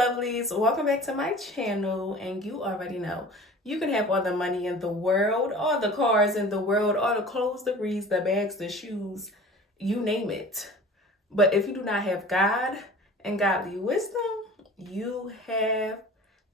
lovelies, welcome back to my channel. And you already know you can have all the money in the world, all the cars in the world, all the clothes, the degrees, the bags, the shoes, you name it. But if you do not have God and godly wisdom, you have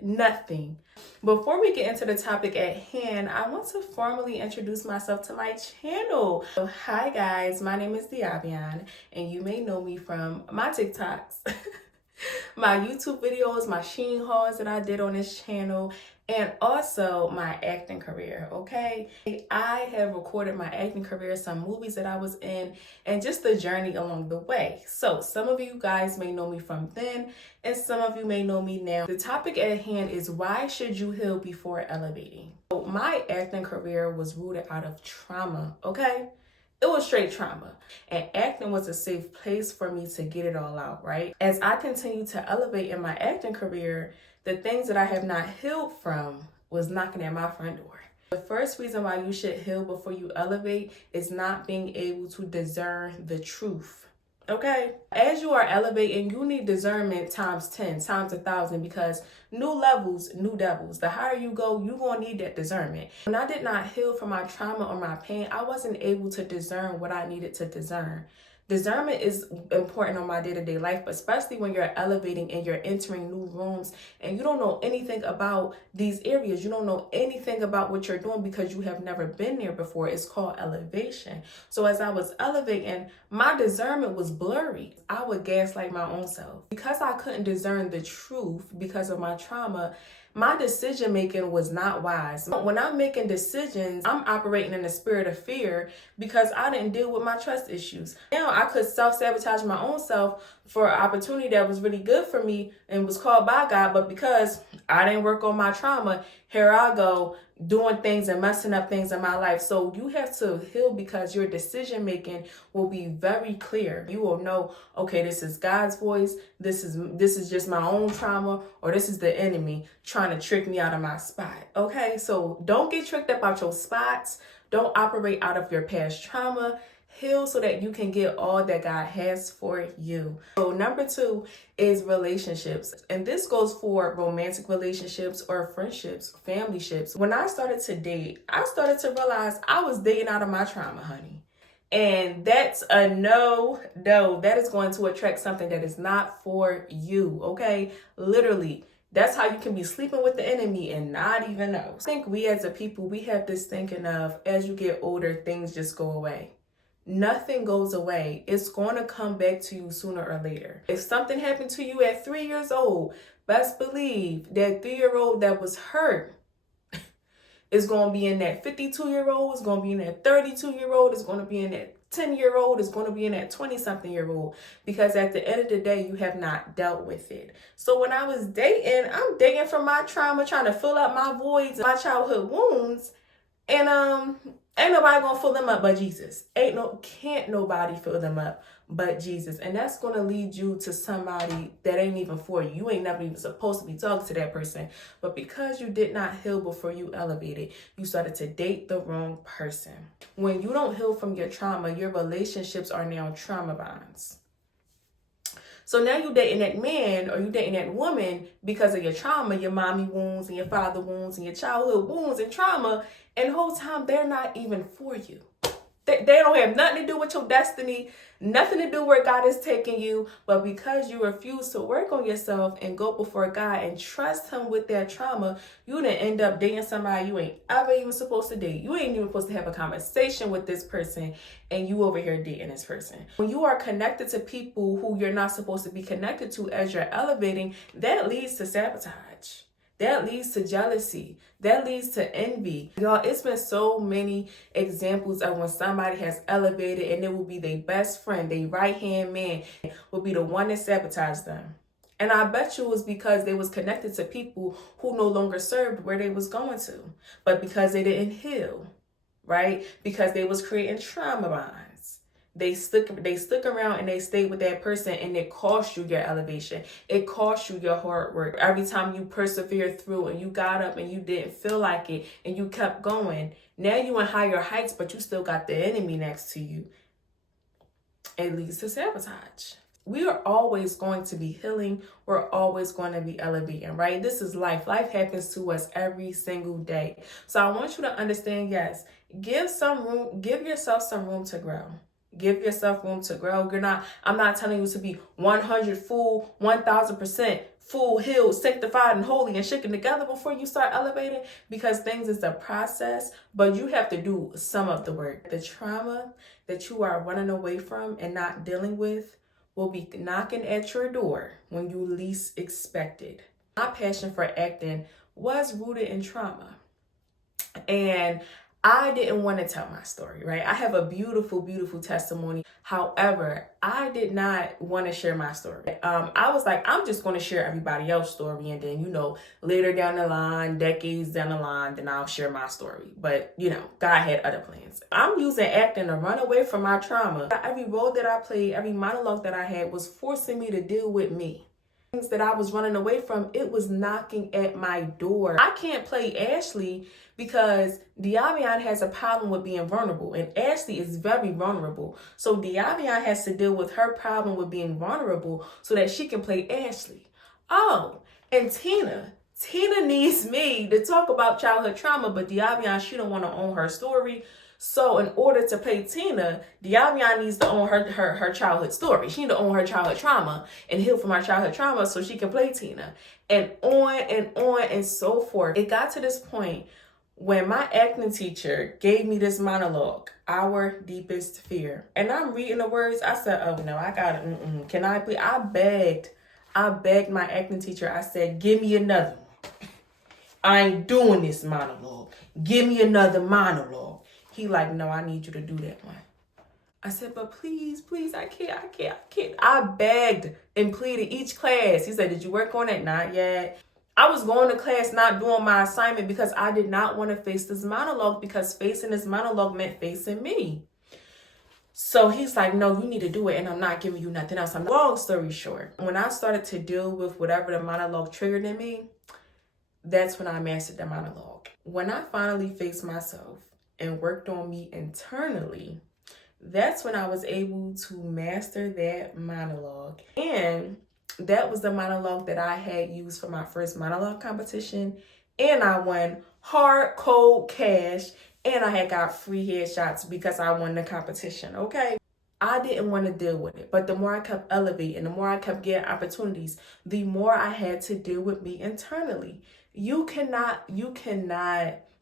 nothing. Before we get into the topic at hand, I want to formally introduce myself to my channel. So, hi guys, my name is Diabian, and you may know me from my TikToks, my YouTube videos, my Sheen hauls that I did on this channel, and also my acting career, okay? I have recorded my acting career, some movies that I was in, and just the journey along the way. So some of you guys may know me from then, and some of you may know me now. The topic at hand is, why should you heal before elevating? So my acting career was rooted out of trauma, okay? It was straight trauma, and acting was a safe place for me to get it all out, right? As I continue to elevate in my acting career, the things that I have not healed from was knocking at my front door. The first reason why you should heal before you elevate is not being able to discern the truth. Okay, as you are elevating, you need discernment times 10, times 1,000, because new levels, new devils. The higher you go, you're going to need that discernment. When I did not heal from my trauma or my pain, I wasn't able to discern what I needed to discern. Discernment is important on my day-to-day life, but especially when you're elevating and you're entering new rooms and you don't know anything about these areas. You don't know anything about what you're doing because you have never been there before. It's called elevation. So as I was elevating, my discernment was blurry. I would gaslight my own self. Because I couldn't discern the truth because of my trauma, my decision making was not wise. When I'm making decisions, I'm operating in the spirit of fear because I didn't deal with my trust issues. Now I could self-sabotage my own self for an opportunity that was really good for me and was called by God, but because I didn't work on my trauma, here I go doing things and messing up things in my life. So you have to heal because your decision making will be very clear. You will know, okay, this is God's voice, this is just my own trauma, or this is the enemy trying to trick me out of my spot. Okay, so don't get tricked up out your spots. Don't operate out of your past trauma. Heal so that you can get all that God has for you. So number 2 is relationships. And this goes for romantic relationships or friendships, family ships. When I started to date, I started to realize I was dating out of my trauma, honey. And that's a no. That is going to attract something that is not for you, okay? Literally. That's how you can be sleeping with the enemy and not even know. I think we as a people, we have this thinking of, as you get older, things just go away. Nothing goes away. It's going to come back to you sooner or later. If something happened to you at 3 years old, best believe that 3-year-old that was hurt is going to be in that 52-year-old, is going to be in that 32-year-old, is going to be in that 10-year-old, is going to be in that 20-something-year-old, because at the end of the day, you have not dealt with it. So when I was dating, I'm dating from my trauma, trying to fill up my voids, my childhood wounds, and ain't nobody gonna fill them up but Jesus. Can't nobody fill them up but Jesus. And that's gonna lead you to somebody that ain't even for you. You ain't never even supposed to be talking to that person. But because you did not heal before you elevated, you started to date the wrong person. When you don't heal from your trauma, your relationships are now trauma bonds. So now you dating that man or you dating that woman because of your trauma, your mommy wounds and your father wounds and your childhood wounds and trauma, and the whole time they're not even for you. They don't have nothing to do with your destiny, nothing to do where God is taking you, but because you refuse to work on yourself and go before God and trust him with that trauma, you then end up dating somebody you ain't ever even supposed to date. You ain't even supposed to have a conversation with this person, and you over here dating this person. When you are connected to people who you're not supposed to be connected to as you're elevating, that leads to sabotage. That leads to jealousy. That leads to envy. Y'all, it's been so many examples of when somebody has elevated and it will be their best friend, their right-hand man, will be the one that sabotaged them. And I bet you it was because they was connected to people who no longer served where they was going to. But because they didn't heal, right? Because they was creating trauma bonds. They stuck around and they stayed with that person, and it cost you your elevation. It cost you your hard work. Every time you persevered through and you got up and you didn't feel like it and you kept going, now you in higher heights, but you still got the enemy next to you. It leads to sabotage. We are always going to be healing. We're always going to be elevating, right? This is life. Life happens to us every single day. So I want you to understand, yes, give yourself some room to grow. Give yourself room to grow. I'm not telling you to be 100 full, 1000% full, healed, sanctified, and holy and shaken together before you start elevating, because things is a process, but you have to do some of the work. The trauma that you are running away from and not dealing with will be knocking at your door when you least expect it. My passion for acting was rooted in trauma. And I didn't want to tell my story, right? I have a beautiful, beautiful testimony. However, I did not want to share my story. I was like, I'm just going to share everybody else's story. And then, later down the line, decades down the line, then I'll share my story. But, God had other plans. I'm using acting to run away from my trauma. Every role that I played, every monologue that I had was forcing me to deal with me. Things that I was running away from, it was knocking at my door. I can't play Ashley because Diavion has a problem with being vulnerable, and Ashley is very vulnerable. So Diavion has to deal with her problem with being vulnerable so that she can play Ashley. Oh, and Tina needs me to talk about childhood trauma, but Diavion, she don't want to own her story. So in order to play Tina, Diavion needs to own her childhood story. She needs to own her childhood trauma and heal from her childhood trauma so she can play Tina. And on and so forth. It got to this point when my acting teacher gave me this monologue, Our Deepest Fear. And I'm reading the words. I said, oh no, I got it. Can I please? I begged my acting teacher. I said, give me another one. I ain't doing this monologue. Give me another monologue. He like, no, I need you to do that one. I said, but please, I can't. I begged and pleaded each class. He said, did you work on it? Not yet. I was going to class not doing my assignment because I did not want to face this monologue, because facing this monologue meant facing me. So he's like, no, you need to do it, and I'm not giving you nothing else. Long story short, when I started to deal with whatever the monologue triggered in me, that's when I mastered the monologue. When I finally faced myself and worked on me internally, that's when I was able to master that monologue. And that was the monologue that I had used for my first monologue competition. And I won hard, cold cash. And I had got free headshots because I won the competition, okay? I didn't want to deal with it. But the more I kept elevating, the more I kept getting opportunities, the more I had to deal with me internally. You cannot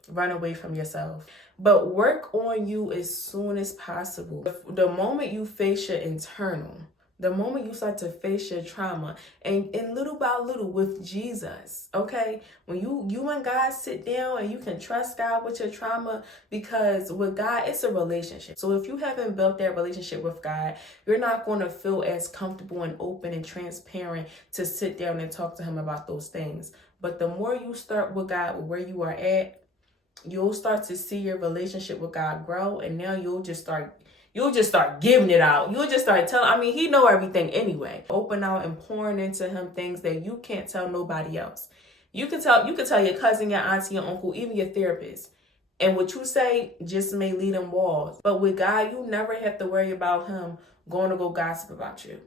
run away from yourself, but work on you as soon as possible. The moment you face your internal, the moment you start to face your trauma, and little by little with Jesus, okay? When you and God sit down and you can trust God with your trauma, because with God, it's a relationship. So if you haven't built that relationship with God, you're not going to feel as comfortable and open and transparent to sit down and talk to him about those things. But the more you start with God, where you are at, you'll start to see your relationship with God grow, and now you'll just start giving it out. You'll just start telling, he know everything anyway. Open out and pouring into him things that you can't tell nobody else. You can tell your cousin, your auntie, your uncle, even your therapist. And what you say just may lead them walls. But with God, you never have to worry about him going to go gossip about you.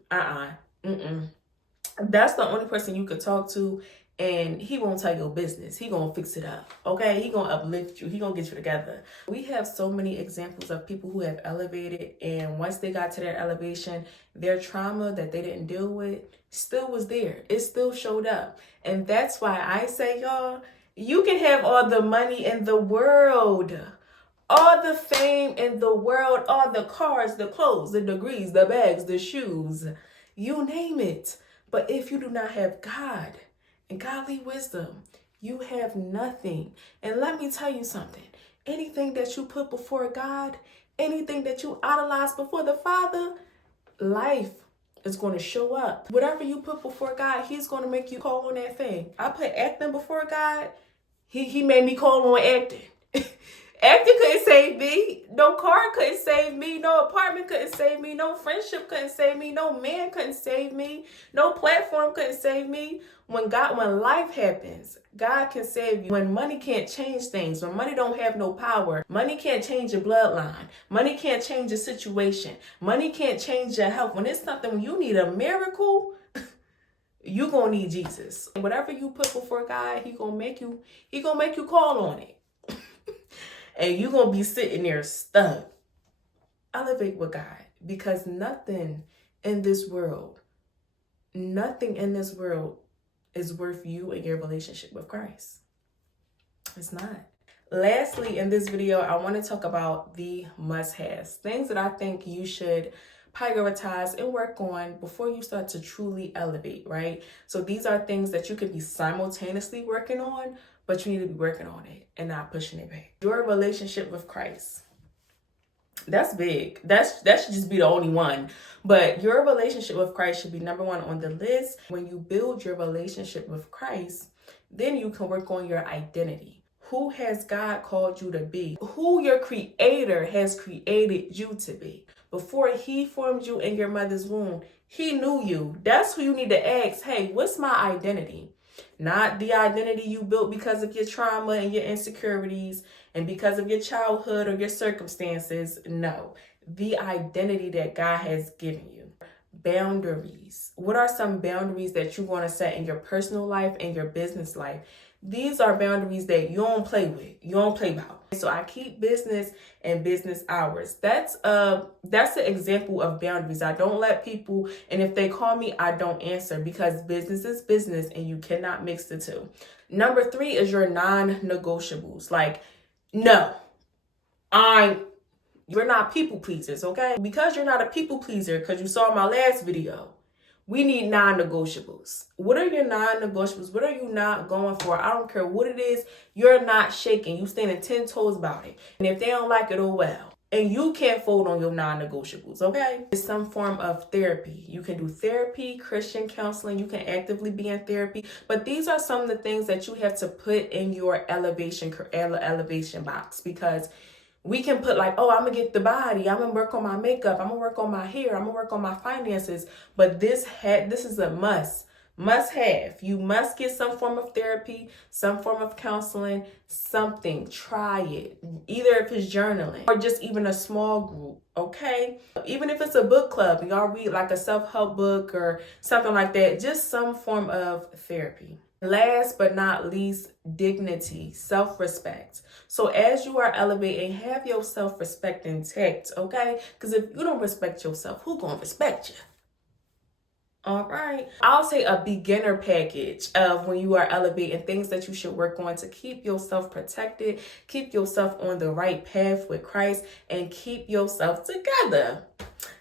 That's the only person you could talk to, and he won't tell your business. He gonna fix it up, okay? He gonna uplift you. He gonna get you together. We have so many examples of people who have elevated, and once they got to their elevation, their trauma that they didn't deal with still was there. It still showed up. And that's why I say, y'all, you can have all the money in the world, all the fame in the world, all the cars, the clothes, the degrees, the bags, the shoes, you name it. But if you do not have God and godly wisdom, you have nothing. And let me tell you something. Anything that you put before God, anything that you idolize before the Father, life is going to show up. Whatever you put before God, he's going to make you call on that thing. I put acting before God. He made me call on acting. Acting couldn't save me. No car couldn't save me. No apartment couldn't save me. No friendship couldn't save me. No man couldn't save me. No platform couldn't save me. When life happens, God can save you. When money can't change things, when money don't have no power, money can't change your bloodline. Money can't change your situation. Money can't change your health. When it's something, when you need a miracle, you gonna need Jesus. Whatever you put before God, He gonna make you call on it. And you're going to be sitting there stuck. Elevate with God, because nothing in this world is worth you and your relationship with Christ. It's not. Lastly, in this video, I want to talk about the must-haves, things that I think you should prioritize and work on before you start to truly elevate, right? So these are things that you could be simultaneously working on, but you need to be working on it and not pushing it back. Your relationship with Christ. That's big. That should just be the only one. But your relationship with Christ should be number one on the list. When you build your relationship with Christ, then you can work on your identity. Who has God called you to be? Who your Creator has created you to be. Before He formed you in your mother's womb, He knew you. That's who you need to ask, hey, what's my identity? Not the identity you built because of your trauma and your insecurities and because of your childhood or your circumstances. No, the identity that God has given you. Boundaries. What are some boundaries that you want to set in your personal life and your business life? These are boundaries that you don't play with. You don't play about. So I keep business and business hours. That's an example of boundaries. I don't let people, and if they call me, I don't answer, because business is business and you cannot mix the two. Number 3 is your non-negotiables. Like, no, you're not people pleasers, okay? Because you're not a people pleaser, because you saw my last video, we need non-negotiables. What are your non-negotiables? What are you not going for? I don't care what it is. You're not shaking. You standing 10 toes about it. And if they don't like it, oh well. And you can't fold on your non-negotiables, okay? It's some form of therapy. You can do therapy, Christian counseling. You can actively be in therapy. But these are some of the things that you have to put in your elevation box, because we can put like, oh, I'm going to get the body. I'm going to work on my makeup. I'm going to work on my hair. I'm going to work on my finances. But this is a must have. You must get some form of therapy, some form of counseling, something. Try it. Either if it's journaling or just even a small group, okay? Even if it's a book club and y'all read like a self-help book or something like that, just some form of therapy. Last but not least, dignity, self-respect. So as you are elevating, have your self-respect intact, okay? Because if you don't respect yourself, who gonna respect you? All right. I'll say a beginner package of when you are elevating, things that you should work on to keep yourself protected, keep yourself on the right path with Christ, and keep yourself together.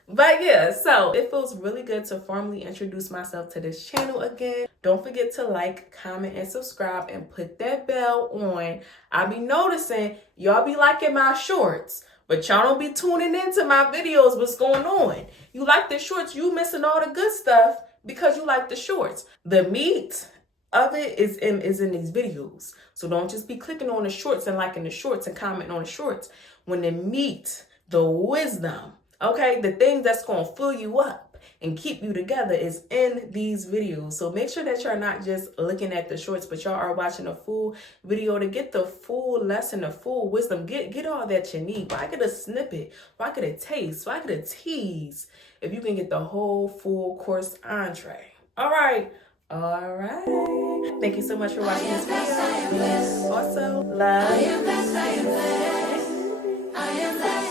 But yeah, so it feels really good to formally introduce myself to this channel again. Don't forget to like, comment, and subscribe, and put that bell on. I be noticing y'all be liking my shorts, but y'all don't be tuning into my videos. What's going on? You like the shorts, you missing all the good stuff because you like the shorts. The meat of it is in these videos. So don't just be clicking on the shorts and liking the shorts and commenting on the shorts. When the meat, the wisdom, okay, the thing that's going to fill you up and keep you together is in these videos. So make sure that you're not just looking at the shorts, but y'all are watching a full video to get the full lesson, the full wisdom. Get all that you need. Why get a snippet? Why get a taste? Why get a tease? If you can get the whole full course entree. All right. Thank you so much for watching this video. Also, love. I am blessed.